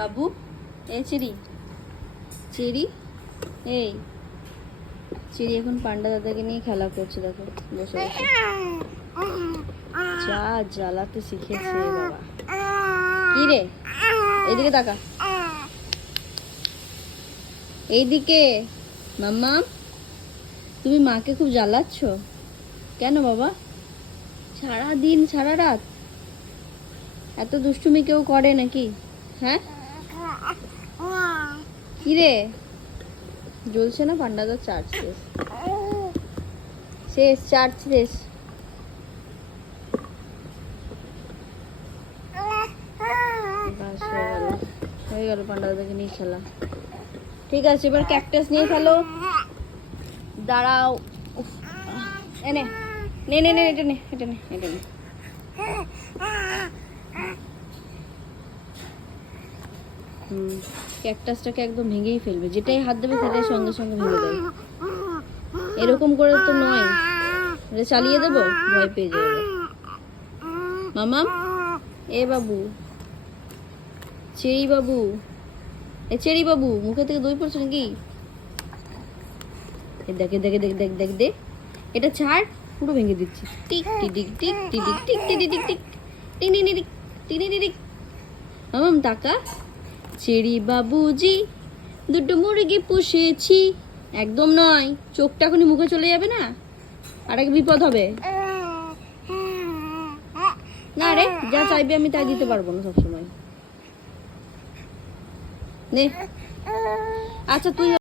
বাবু এই চিড়ি চিড়ি এই চিড়ি এখন পান্ডা দাদাকে নিয়ে খেলা করছে, দেখো বসে বসে। যা জ্বালাতে শিখেছে বাবা। কি রে, এইদিকে তাকা, এইদিকে। মাম্মা তুমি মাকে খুব জ্বালাচ্ছ কেন বাবা? সারা দিন সারা রাত এত দুষ্টুমি কেউ করে নাকি? হ্যাঁ কি রে, জ্বলছে না পান্ডাদার চার্জ শেষ, শেষ চার্জ শেষ। হয়ে গেল পান্ডাদাকে নিয়ে খেলা। ঠিক আছে, এবার ক্যাকটাস নিয়ে খেলো। দাঁড়াও, এনে নে নে নে, এটা নে এটা নে এটা নে। ক্যাকটাসটাকে একদম ভেঙেই ফেলবে, যেটাই হাত দেবে সেটাই সঙ্গে সঙ্গে ভেঙে দেয়। এরকম করে তো নয়, এটা চালিয়ে দেবো, ভয় পেয়ে যাবে। মামা এ বাবু, চেরি বাবু, এ চেরি বাবু, মুখে থেকে দই পড়ছে নাকি? দেখে দেখে দেখ দেখ দেখ দে, এটা ছাড়, পুরো ভেঙে দিচ্ছি। Tick tick tick tick tick tick tick tick tick tick tick tick tick tick. মামাম তাকা, চেরি বাবুজি দুটো মুরগি পুষেছি। একদম নয়, চোখটা এখনই মুখে চলে যাবে না, আর এক বিপদ হবে। না রে, যা চাইবে আমি তাই দিতে পারবো না সবসময়। নে আচ্ছা তুই